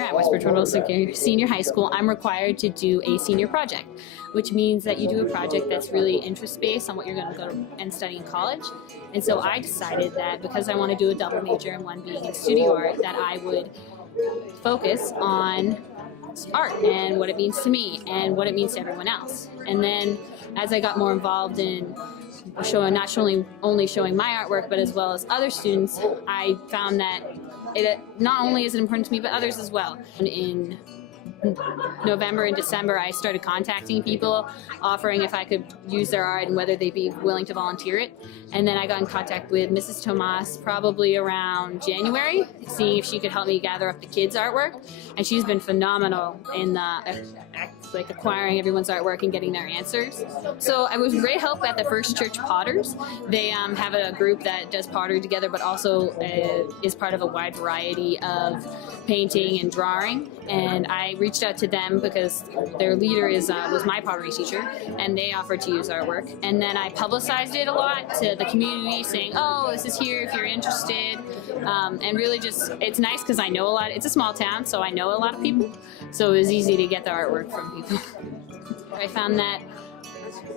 senior at West Bridgewater Senior High School, I'm required to do a senior project, which means that you do a project that's really interest-based on what you're going to go and study in college. And so I decided that because I want to do a double major and one being in studio art, that I would focus on art and what it means to me and what it means to everyone else. And then as I got more involved in showing, not only showing my artwork, but as well as other students, I found that it not only is it important to me, but others as well. In November and December, I started contacting people, offering if I could use their art and whether they'd be willing to volunteer it. And then I got in contact with Mrs. Tomas probably around January, seeing if she could help me gather up the kids' artwork. And she's been phenomenal in acquiring everyone's artwork and getting their answers. So I was great help at the First Church Potters. They have a group that does pottery together, but also is part of a wide variety of painting and drawing. And I reached out to them because their leader was my pottery teacher, and they offered to use artwork. And then I publicized it a lot to the community, saying, "Oh, this is here if you're interested." And really, just it's nice because I know a lot. It's a small town, so I know a lot of people, so it was easy to get the artwork from people. I found that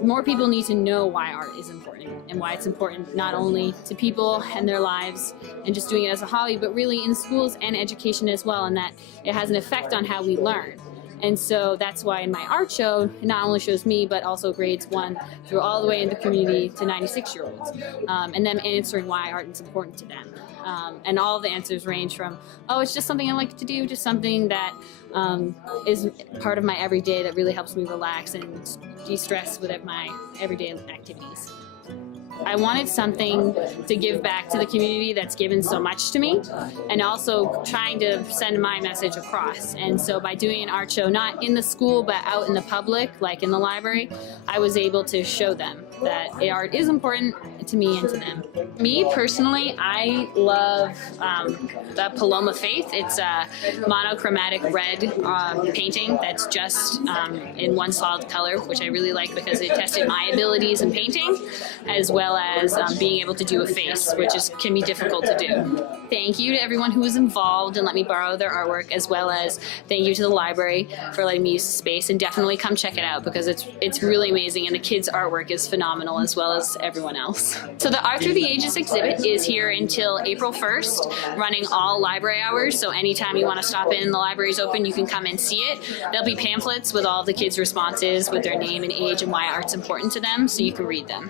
more people need to know why art is important and why it's important not only to people and their lives and just doing it as a hobby, but really in schools and education as well, and that it has an effect on how we learn. And so that's why in my art show, it not only shows me, but also grades 1 through all the way into the community to 96-year-olds, and them answering why art is important to them. And all the answers range from, oh, it's just something I like to do, just something that is part of my everyday that really helps me relax and de-stress with my everyday activities. I wanted something to give back to the community that's given so much to me, and also trying to send my message across. And so by doing an art show, not in the school, but out in the public, like in the library, I was able to show them that art is important to me and to them. Me personally, I love the Paloma Faith. It's a monochromatic red painting that's just in one solid color, which I really like because it tested my abilities in painting, as well as being able to do a face, which can be difficult to do. Thank you to everyone who was involved and let me borrow their artwork, as well as thank you to the library for letting me use the space, and definitely come check it out because it's really amazing, and the kids' artwork is phenomenal as well as everyone else. So the Art Through the Ages exhibit is here until April 1st, running all library hours, so anytime you want to stop in, the library's open, you can come and see it. There'll be pamphlets with all the kids' responses with their name and age and why art's important to them, so you can read them.